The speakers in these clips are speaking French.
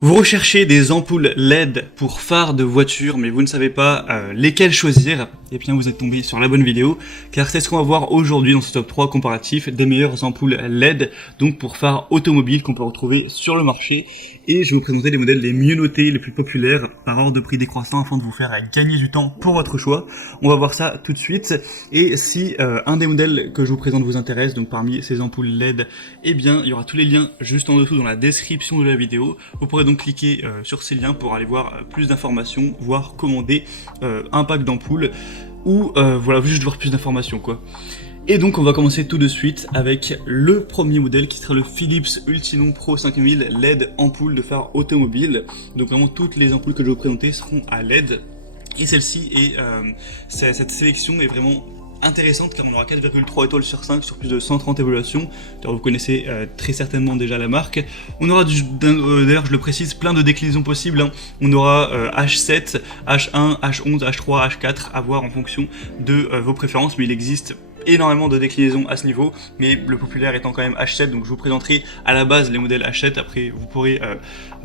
Vous recherchez des ampoules LED pour phare de voiture, mais vous ne savez pas lesquelles choisir, et bien vous êtes tombé sur la bonne vidéo, car c'est ce qu'on va voir aujourd'hui dans ce top 3 comparatif des meilleures ampoules LED, donc pour phare automobile qu'on peut retrouver sur le marché, et je vais vous présenter les modèles les mieux notés, les plus populaires, par ordre de prix décroissant, afin de vous faire gagner du temps pour votre choix. On va voir ça tout de suite, et si un des modèles que je vous présente vous intéresse, donc parmi ces ampoules LED, eh bien il y aura tous les liens juste en dessous dans la description de la vidéo. Vous pourrez donc cliquer sur ces liens pour aller voir plus d'informations, voire commander un pack d'ampoules ou voilà, juste voir plus d'informations quoi. Et donc on va commencer tout de suite avec le premier modèle qui sera le Philips Ultinon Pro 5000 LED ampoule de phare automobile. Donc vraiment toutes les ampoules que je vais vous présenter seront à LED. Et celle-ci cette sélection est vraiment intéressante car on aura 4,3 étoiles sur 5 sur plus de 130 évaluations. Vous connaissez très certainement déjà la marque. On aura d'ailleurs je le précise plein de déclinaisons possibles hein. On aura H7, H1, H11, H3, H4 à voir en fonction de vos préférences, mais il existe énormément de déclinaisons à ce niveau, mais le populaire étant quand même H7, donc je vous présenterai à la base les modèles H7, après vous pourrez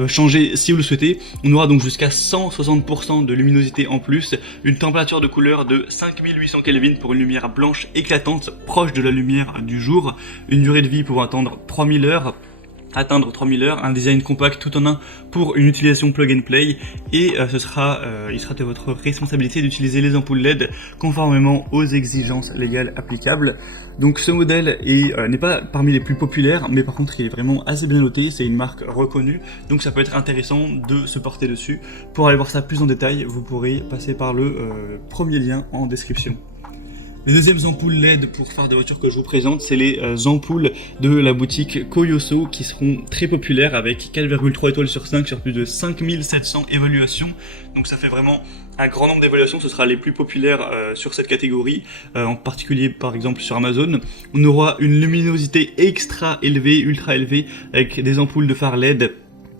changer si vous le souhaitez. On aura donc jusqu'à 160% de luminosité en plus, une température de couleur de 5800 Kelvin pour une lumière blanche éclatante, proche de la lumière du jour, une durée de vie pouvant atteindre 3000 heures, un design compact tout en un pour une utilisation plug and play, et il sera de votre responsabilité d'utiliser les ampoules LED conformément aux exigences légales applicables. Donc ce modèle n'est pas parmi les plus populaires, mais par contre il est vraiment assez bien noté, c'est une marque reconnue, donc ça peut être intéressant de se porter dessus. Pour aller voir ça plus en détail, vous pourrez passer par le premier lien en description. Les deuxièmes ampoules LED pour phare de voiture que je vous présente, c'est les ampoules de la boutique Koyoso qui seront très populaires avec 4,3 étoiles sur 5 sur plus de 5700 évaluations. Donc ça fait vraiment un grand nombre d'évaluations, ce sera les plus populaires sur cette catégorie, en particulier par exemple sur Amazon. On aura une luminosité extra élevée, ultra élevée, avec des ampoules de phare LED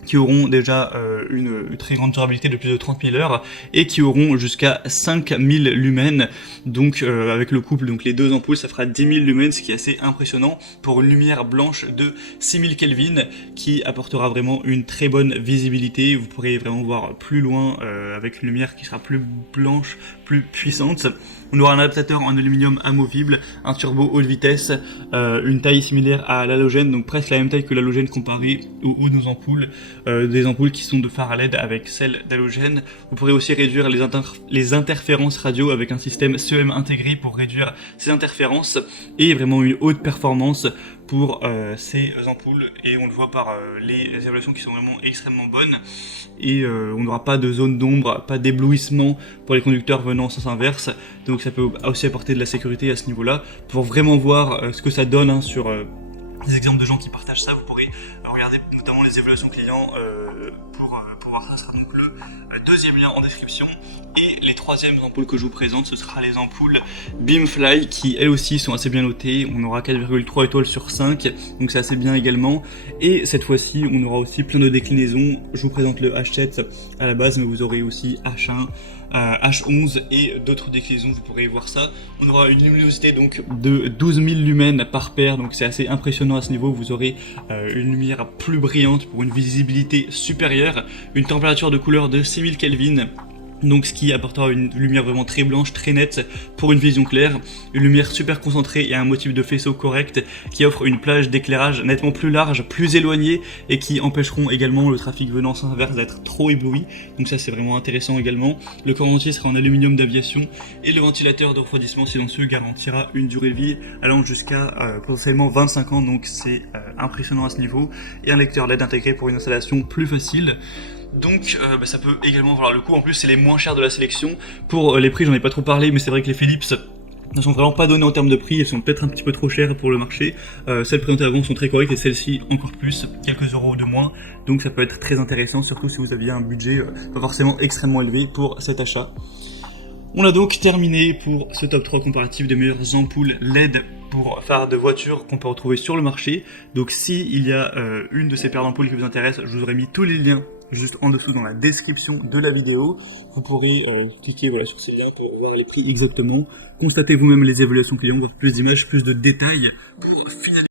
qui auront déjà une très grande durabilité de plus de 30 000 heures et qui auront jusqu'à 5000 lumens. Donc avec le couple, donc les deux ampoules, ça fera 10 000 lumens, ce qui est assez impressionnant pour une lumière blanche de 6000 Kelvin qui apportera vraiment une très bonne visibilité. Vous pourrez vraiment voir plus loin avec une lumière qui sera plus blanche, plus puissante. On aura un adaptateur en aluminium amovible, un turbo haute vitesse, une taille similaire à l'halogène, donc presque la même taille que l'halogène comparé aux nos ampoules, des ampoules qui sont de phare à LED avec celles d'halogène. Vous pourrez aussi réduire les interférences radio avec un système CEM intégré pour réduire ces interférences, et vraiment une haute performance pour ces ampoules, et on le voit par les évaluations qui sont vraiment extrêmement bonnes, et on n'aura pas de zone d'ombre, pas d'éblouissement pour les conducteurs venant en sens inverse, donc ça peut aussi apporter de la sécurité à ce niveau là, pour vraiment voir ce que ça donne hein, sur des exemples de gens qui partagent ça. Vous pourrez regarder notamment les évaluations clients pour voir ça. Ça sera donc le deuxième lien en description. Et les troisièmes ampoules que je vous présente, ce sera les ampoules Beamfly qui elles aussi sont assez bien notées. On aura 4,3 étoiles sur 5, donc c'est assez bien également. Et cette fois-ci, on aura aussi plein de déclinaisons. Je vous présente le H7 à la base, mais vous aurez aussi H1, H11 et d'autres déclinaisons, vous pourrez voir ça. On aura une luminosité donc de 12 000 lumens par paire, donc c'est assez impressionnant à ce niveau. Vous aurez une lumière plus brillante pour une visibilité supérieure, une température de couleur de 6000 Kelvin, donc ce qui apportera une lumière vraiment très blanche, très nette pour une vision claire, une lumière super concentrée et un motif de faisceau correct qui offre une plage d'éclairage nettement plus large, plus éloignée, et qui empêcheront également le trafic venant en sens inverse d'être trop ébloui. Donc ça c'est vraiment intéressant également. Le corps entier sera en aluminium d'aviation, et le ventilateur de refroidissement silencieux garantira une durée de vie allant jusqu'à potentiellement 25 ans, donc c'est impressionnant à ce niveau, et un lecteur LED intégré pour une installation plus facile. Donc ça peut également valoir le coup. En plus c'est les moins chers de la sélection. Pour les prix j'en ai pas trop parlé, mais c'est vrai que les Philips ne sont vraiment pas données en termes de prix, elles sont peut-être un petit peu trop chères pour le marché. Celles présentées avant sont très correctes, et celles-ci encore plus, quelques euros de moins. Donc ça peut être très intéressant, surtout si vous aviez un budget pas forcément extrêmement élevé pour cet achat. On a donc terminé pour ce top 3 comparatif des meilleures ampoules LED pour phare de voiture qu'on peut retrouver sur le marché. Donc si il y a une de ces paires d'ampoules qui vous intéresse, je vous aurais mis tous les liens juste en dessous dans la description de la vidéo. Vous pourrez cliquer voilà, sur ces liens pour voir les prix exactement, constatez vous-même les évaluations clients, voir plus d'images, plus de détails pour finaliser.